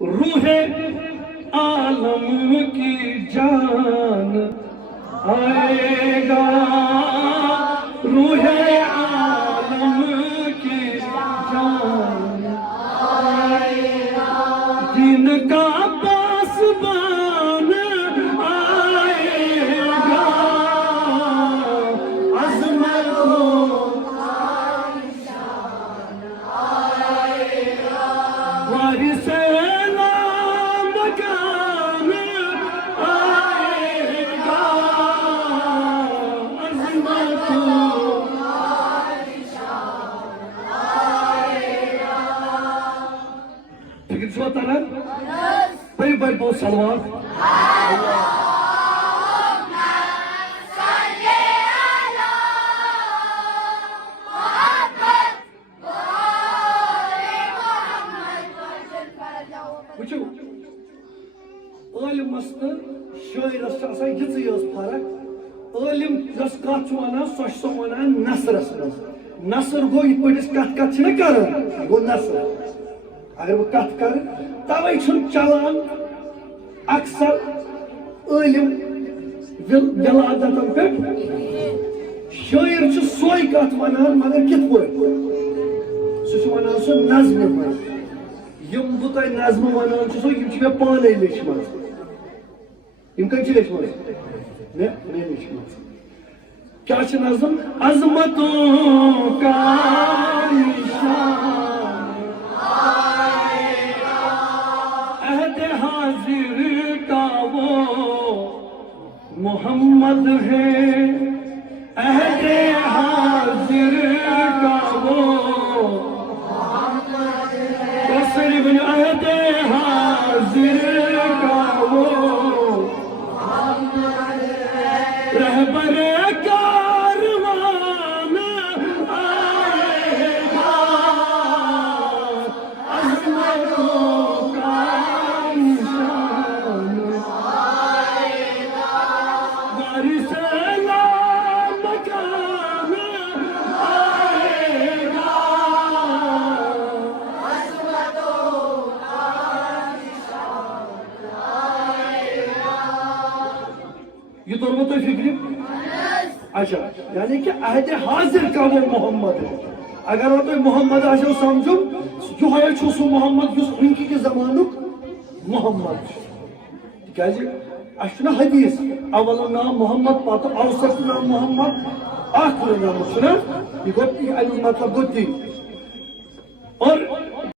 روح عالم کی جان آئے گا، روح عالم کی جان آئے گا، دین کا پاسبان آئے گا، عظمت ہو وارث مکان آئے گا، عظمت ہو فکر چھوا تران بڑی بڑی بہت سلوات وچھو عالم مستر شاعرس آسان یژی فرق، عالم یس کت ونان سو ونان نثرس مز، نثر گو یہ پہ کت کت کران گو نثر، اگر بہ کت کر توے چلان اکثر عالم ولادتن پہ شاعر سوے کت ونان مگر کت پہ سہ ونان سو نظمہ مز، یم بہ تہ نظم ونان چھسو یم چھ مے پانے لیچمژ، یم کتھ چھ لیچمژ مے لیچمژ کیا چھ نظم؟ عظمتوں کا نشان آئے گا، عہد حاضر کا وہ محمد ہے، عہد حاضر کا وہ صرف عہد حاضر کا وہ رہبر کاروان آئے گا، عظمتوں کا نشان آئے گا، وارث لامکان آئے گا، یہ تو فکر اچھا یعنی کہ عہد حاضر کا وہ محمد ہے، اگر وہ محمد آسو سمجھو جو ہے سو محمد اس ونکی کے زمانک محمد تکیازِ اشنا حدیث اول نام محمد پتہ اوسط نام محمد آخر نام چھنا یہ گو امیک مطلب گو دین اور